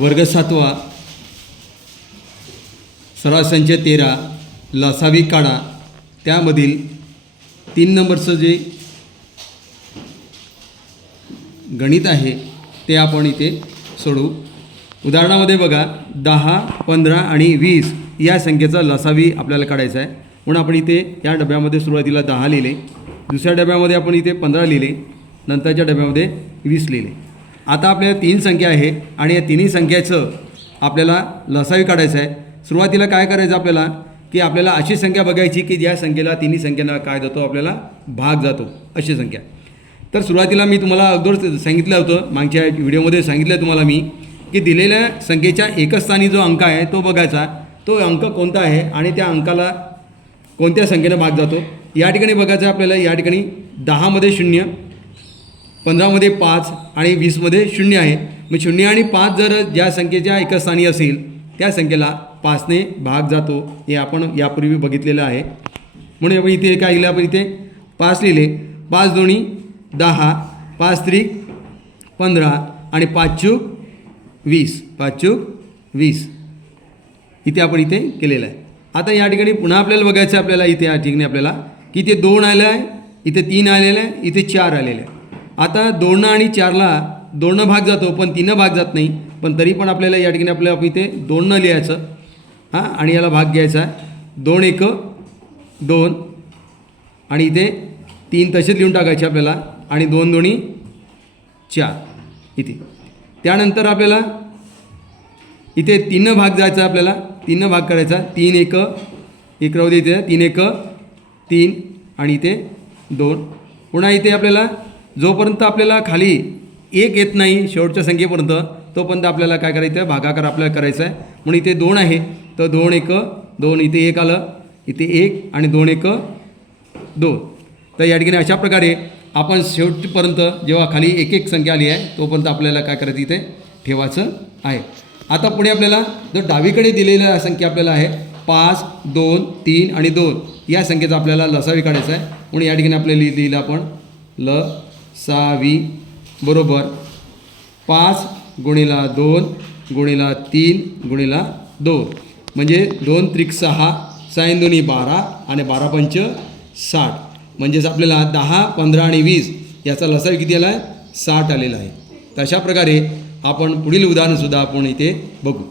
वर्ग 7वा सराव संच 13 लसावी काढा त्यामधील 3 नंबरचं जे गणित आहे ते आपण इथे सोडवू। उदाहरणामध्ये बघा 10, 15 आणि 20 या संख्येचा लसावी आपल्याला काढायचा आहे। म्हणून आपण इथे या डब्यामध्ये सुरुवातीला 10 लिहिले, दुसऱ्या डब्यामध्ये आपण इथे 15 लिहिले, नंतरच्या डब्यामध्ये 20 लिहिले। आता आपल्याला 3 संख्या आहे आणि या तिन्ही संख्येचं आपल्याला लसावी काढायचं आहे। सुरुवातीला काय करायचं आपल्याला की आपल्याला अशी संख्या बघायची की ज्या संख्येला तिन्ही संख्यांना काय जातो आपल्याला भाग जातो अशी संख्या। तर सुरुवातीला मी तुम्हाला अगोदर सांगितलं होतं, मागच्या व्हिडिओमध्ये सांगितलं तुम्हाला मी की दिलेल्या संख्येच्या एकच स्थानी जो अंक आहे तो बघायचा, तो अंक कोणता आहे आणि त्या अंकाला कोणत्या संख्येने भाग जातो। या ठिकाणी बघायचं आपल्याला, या ठिकाणी 10 मध्ये 0, 15 मध्ये 5 आणि 20 मध्ये 0 आहे। मग 0 आणि 5 जर ज्या संख्येच्या एकच स्थानी असेल त्या संख्येला 5 ने भाग जातो, हे आपण यापूर्वी बघितलेलं आहे। म्हणून आपण इथे काय लिहिलं, आपण इथे 5 लिहिले, 5 दोन्ही 10, 5 त्रिक 15 आणि 5 चूक 20, 5 चूक 20 इथे आपण इथे केलेलं आहे। आता या ठिकाणी पुन्हा आपल्याला बघायचं आहे, आपल्याला इथे या ठिकाणी आपल्याला की इथे 2 आलेलं आहे, इथे 3 आलेलं आहे, इथे 4 आलेलं आहे। आता 2 आणि 4ला 2 भाग जातो पण 3 भाग जात नाही, पण तरी पण आपल्याला या ठिकाणी आपल्याला इथे 2 लिहायचं हां आणि याला भाग घ्यायचा आहे। 2 1 2 आणि इथे 3 तसेच लिहून टाकायचे आपल्याला आणि 2 दोन्ही 4 इथे। त्यानंतर आपल्याला इथे 3 भाग जायचा, आपल्याला 3 भाग करायचा, 3 1 1 राहू दे इथे, 3 1 3 आणि इथे 2। पुन्हा इथे आपल्याला जोपर्यंत आपल्याला खाली 1 येत नाही शेवटच्या संख्येपर्यंत तोपर्यंत आपल्याला काय करायचं आहे, भागाकार आपल्याला करायचा आहे। म्हणून इथे 2 आहे तर 2 1 2 इथे 1 आलं, इथे 1 आणि 2 1 2। तर या ठिकाणी अशा प्रकारे आपण शेवटपर्यंत जेव्हा खाली एक एक संख्या आली आहे तोपर्यंत आपल्याला काय करायचं इथे ठेवायचं आहे। आता पुढे आपल्याला जो डावीकडे दिलेल्या संख्या आपल्याला आहे 5 2 3 आणि 2 या संख्येचा आपल्याला लसावी काढायचा आहे। म्हणून या ठिकाणी आपल्याला लिहिलं आपण लसावी बरोबर 5 गुणिला 2 गुणिला 3 गुणिला 2 म्हणजे 2 त्रिक 6, 6 दोन्ही 12 आणि 12 पंच 60 म्हणजेच आपल्याला 10 15 आणि 20 याचा लसावी किती आला आहे 60 आलेला आहे। तर अशा प्रकारे आपण पुढील उदाहरणसुद्धा आपण इथे बघू।